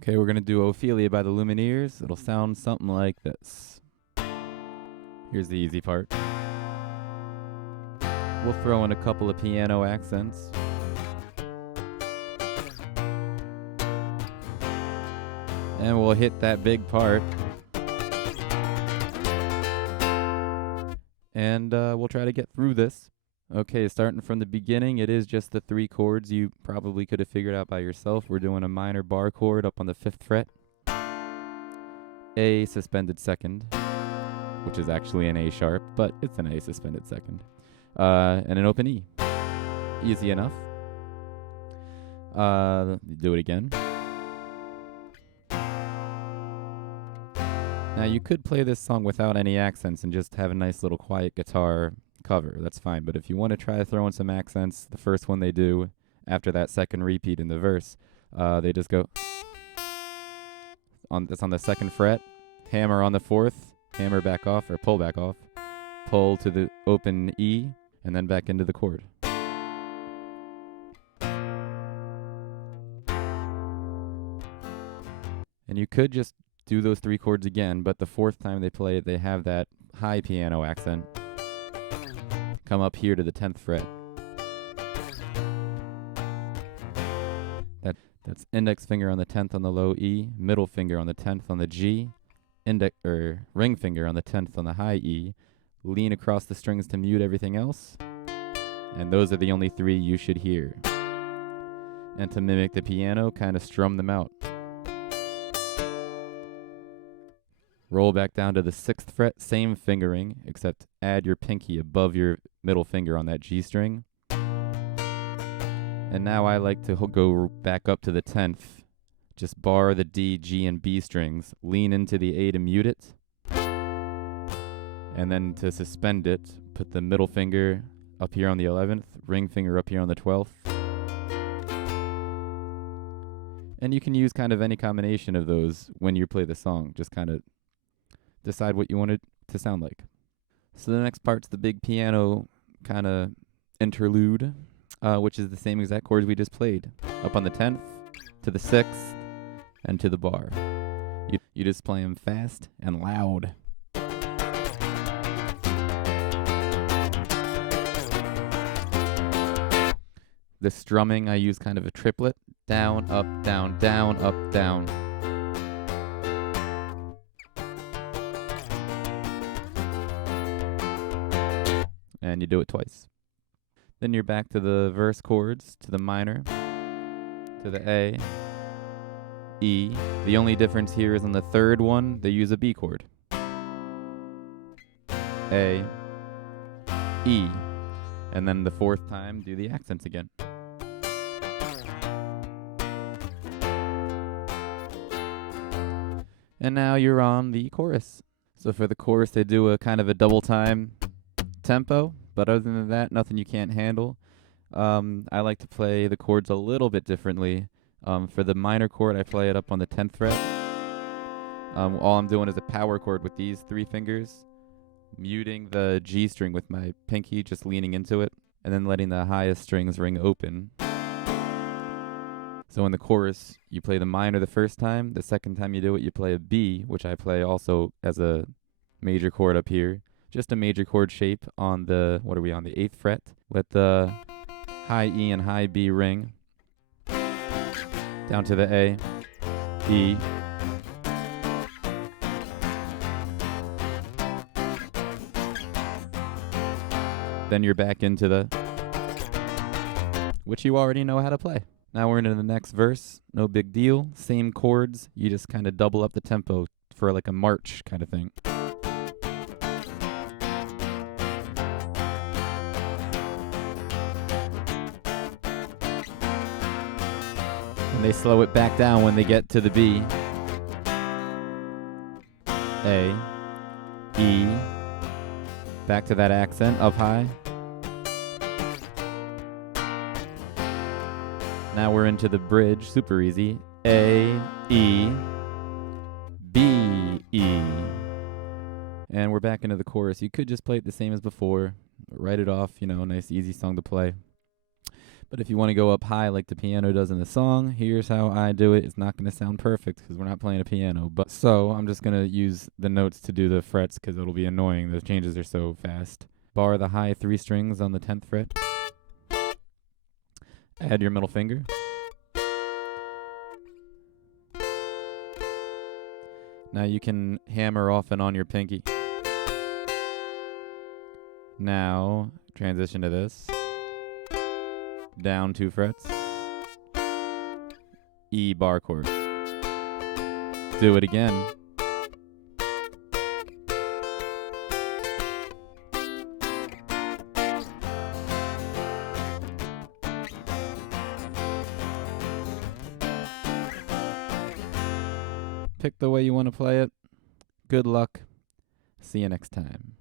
Okay, we're going to do Ophelia by the Lumineers. It'll sound something like this. Here's the easy part. We'll throw in a couple of piano accents. And we'll hit that big part. And we'll try to get through this. Okay, starting from the beginning, it is just the 3 chords you probably could have figured out by yourself. We're doing a minor bar chord up on the 5th fret, A suspended second, which is actually an A sharp, but it's an A suspended second, and an open E. Easy enough. Do it again. Now you could play this song without any accents and just have a nice little quiet guitar cover. That's fine. But if you want to try to throw in some accents, the first one they do after that second repeat in the verse, they just go on. That's on the 2nd fret. Hammer on the 4th. Hammer back off or pull back off. Pull to the open E and then back into the chord. And you could just do those 3 chords again, but the 4th time they play it, they have that high piano accent come up here to the 10th fret. That's index finger on the 10th on the low E, middle finger on the 10th on the G, ring finger on the 10th on the high E, lean across the strings to mute everything else, and those are the only 3 you should hear. And to mimic the piano, kind of strum them out. Roll back down to the 6th fret, same fingering, except add your pinky above your middle finger on that G string. And now I like to go back up to the 10th. Just bar the D, G, and B strings, lean into the A to mute it. And then to suspend it, put the middle finger up here on the 11th, ring finger up here on the 12th. And you can use kind of any combination of those when you play the song, just kind of decide what you want it to sound like. So the next part's the big piano kind of interlude, which is the same exact chords we just played. Up on the 10th, to the 6th, and to the bar. You just play them fast and loud. The strumming, I use kind of a triplet. Down, up, down, down, up, down. And you do it twice. Then you're back to the verse chords, to the minor, to the A, E. The only difference here is on the 3rd one, they use a B chord. A, E. And then the 4th time, do the accents again. And now you're on the chorus. So for the chorus, they do a kind of a double time tempo, but other than that, nothing you can't handle. I like to play the chords a little bit differently. For the minor chord, I play it up on the 10th fret. All I'm doing is a power chord with these 3 fingers, muting the G string with my pinky, just leaning into it, and then letting the highest strings ring open. So in the chorus, you play the minor the first time. The second time you do it, you play a B, which I play also as a major chord up here. Just a major chord shape on the, what are we on, the 8th fret. Let the high E and high B ring. Down to the A, E. Then you're back into the, which you already know how to play. Now we're into the next verse. No big deal. Same chords. You just kind of double up the tempo for like a march kind of thing. And they slow it back down when they get to the B. A, E, back to that accent up high. Now we're into the bridge, super easy. A, E, B, E. And we're back into the chorus. You could just play it the same as before, write it off, nice easy song to play. But if you want to go up high like the piano does in the song, here's how I do it. It's not going to sound perfect because we're not playing a piano. But so I'm just going to use the notes to do the frets because it'll be annoying. The changes are so fast. Bar the high 3 strings on the 10th fret. Add your middle finger. Now you can hammer off and on your pinky. Now transition to this. Down 2 frets. E bar chord. Do it again. Pick the way you want to play it. Good luck. See you next time.